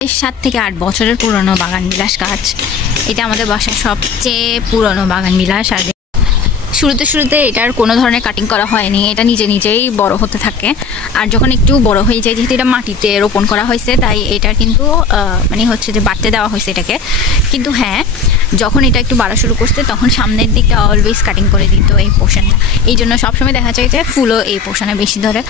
7 থেকে 8 বছরের পুরনো বাগান বিলাস গাছ। এটা আমাদের বাসার সবচেয়ে পুরনো বাগান বিলাস। আর শুরুতে এটার কোনো ধরনের কাটিং করা হয়নি, এটা নিজেই বড় হতে থাকে। আর যখন একটু বড় হয়ে যায়, যেহেতু এটা মাটিতে রোপণ করা হয়েছে, তাই এটা কিন্তু মানে হচ্ছে যে বাড়তে দেওয়া হয়েছে এটাকে। কিন্তু হ্যাঁ, যখন এটা একটু বাড়া শুরু করছে তখন সামনের দিকটা অলওয়েজ কাটিং করে দিত এই পোর্শনটা। এই জন্য সবসময় দেখা যায় যে ফুলও এই পোর্শনে বেশি ধরে।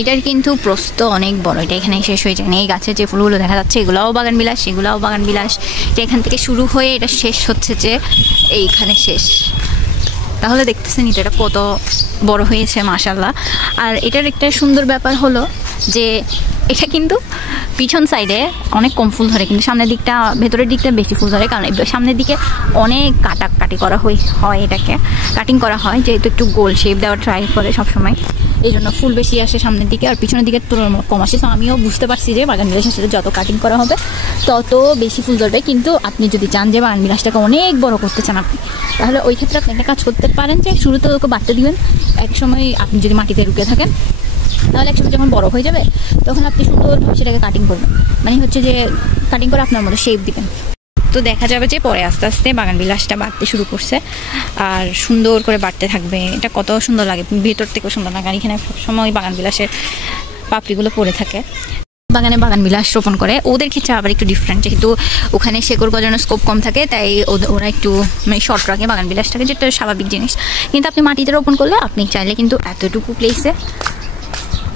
এটার কিন্তু প্রস্থ অনেক বড়, এটা এখানে শেষ হয়ে যায় না। এই গাছের যে ফুলগুলো দেখা যাচ্ছে এগুলাও বাগান বিলাস, সেগুলাও বাগান বিলাস। এটা এখান থেকে শুরু হয়ে এটা শেষ হচ্ছে যে এইখানে শেষ। তাহলে দেখতেছেন এটা কত বড় হয়েছে মাশাআল্লাহ। আর এটার একটা সুন্দর ব্যাপার হলো যে এটা কিন্তু পিছন সাইডে অনেক কম ফুল ধরে, কিন্তু সামনের দিকটা, ভেতরের দিকটা বেশি ফুল ধরে। কারণ সামনের দিকে অনেক কাটাকাটি করা হয়, এটাকে কাটিং করা হয়, যেহেতু একটু গোল শেপ দেওয়ার ট্রাই করে সবসময়, এই জন্য ফুল বেশি আসে সামনের দিকে আর পিছনের দিকে তুলনামূলক কম আসে। তো আমিও বুঝতে পারছি যে বাগান বিলাসের সাথে যত কাটিং করা হবে তত বেশি ফুল ধরবে। কিন্তু আপনি যদি চান যে বাগান বিলাসটাকে অনেক বড় করতে চান আপনি, তাহলে ওই ক্ষেত্রে আপনি একটা কাজ করতে পারেন যে শুরুতে ওকে বাড়তে দিবেন। এক সময় আপনি যদি মাটিতে রুকে থাকেন, তাহলে একসময় যখন বড় হয়ে যাবে তখন আপনি সুন্দরভাবে সেটাকে কাটিং করবেন, মানে হচ্ছে যে কাটিং করে আপনার মতো শেপ দিবেন। তো দেখা যাবে যে পরে আস্তে আস্তে বাগান বিলাসটা বাড়তে শুরু করছে আর সুন্দর করে বাড়তে থাকবে। এটা কত সুন্দর লাগে, ভেতর থেকেও সুন্দর লাগে। আর এখানে সবসময় বাগান বিলাসের পাপড়িগুলো পড়ে থাকে। বাগান বিলাস রোপণ করে ওদের ক্ষেত্রে আবার একটু ডিফারেন্ট, যেহেতু ওখানে শেকড় গজানোর স্কোপ কম থাকে, তাই ওরা একটু মানে শর্ট রাখে বাগান বিলাসটাকে, যেটা স্বাভাবিক জিনিস। কিন্তু আপনি মাটিতে রোপণ করলে আপনি চাইলে কিন্তু এতটুকু প্লেসে,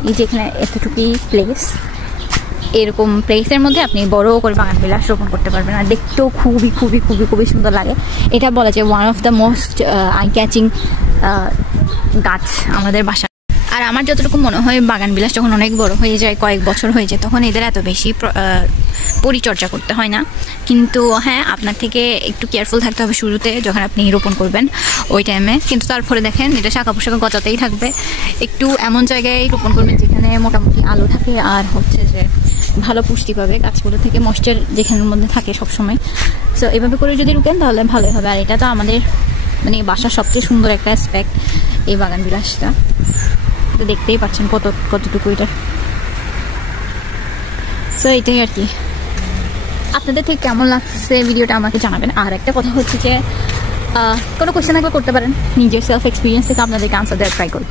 এই যে এখানে এতটুকুই প্লেস, এরকম প্লেসের মধ্যে আপনি বড় করে বাগান বিলাস রোপণ করতে পারবেন। আর দেখতেও খুবই খুবই খুবই খুবই সুন্দর লাগে। এটা বলা যায় one of the most eye catching গাছ আমাদের বাসা। আর আমার যতটুকু মনে হয় বাগান বিলাস যখন অনেক বড় হয়ে যায়, কয়েক বছর হয়ে যায়, তখন এদের এত বেশি পরিচর্যা করতে হয় না। কিন্তু হ্যাঁ, আপনার থেকে একটু কেয়ারফুল থাকতে হবে শুরুতে যখন আপনি রোপণ করবেন ওই টাইমে। কিন্তু তারপরে দেখেন এটা শাখা পোশাখা গজাতেই থাকবে। একটু এমন জায়গায় রোপণ করবেন যেখানে মোটামুটি আলো থাকে আর হচ্ছে যে ভালো পুষ্টি পাবে গাছগুলো থেকে, ময়েশ্চার যেখানের মধ্যে থাকে সবসময়। সো এভাবে করে যদি রুকেন তাহলে ভালোই হবে। আর এটা তো আমাদের মানে বাসার সবচেয়ে সুন্দর একটা অ্যাসপেক্ট এই বাগান বিলাসটা। তো দেখতেই পাচ্ছেন কতটুকু এটা। সো এটাই আর কি। আপনাদের থেকে কেমন লাগছে ভিডিওটা আমাকে জানাবেন। আর একটা কথা হচ্ছে যে কোনো কোয়েশ্চেন থাকলে করতে পারেন, নিজের সেলফ এক্সপিরিয়েন্স থেকে আপনাদেরকে আনসার দেওয়ার ট্রাই করুন।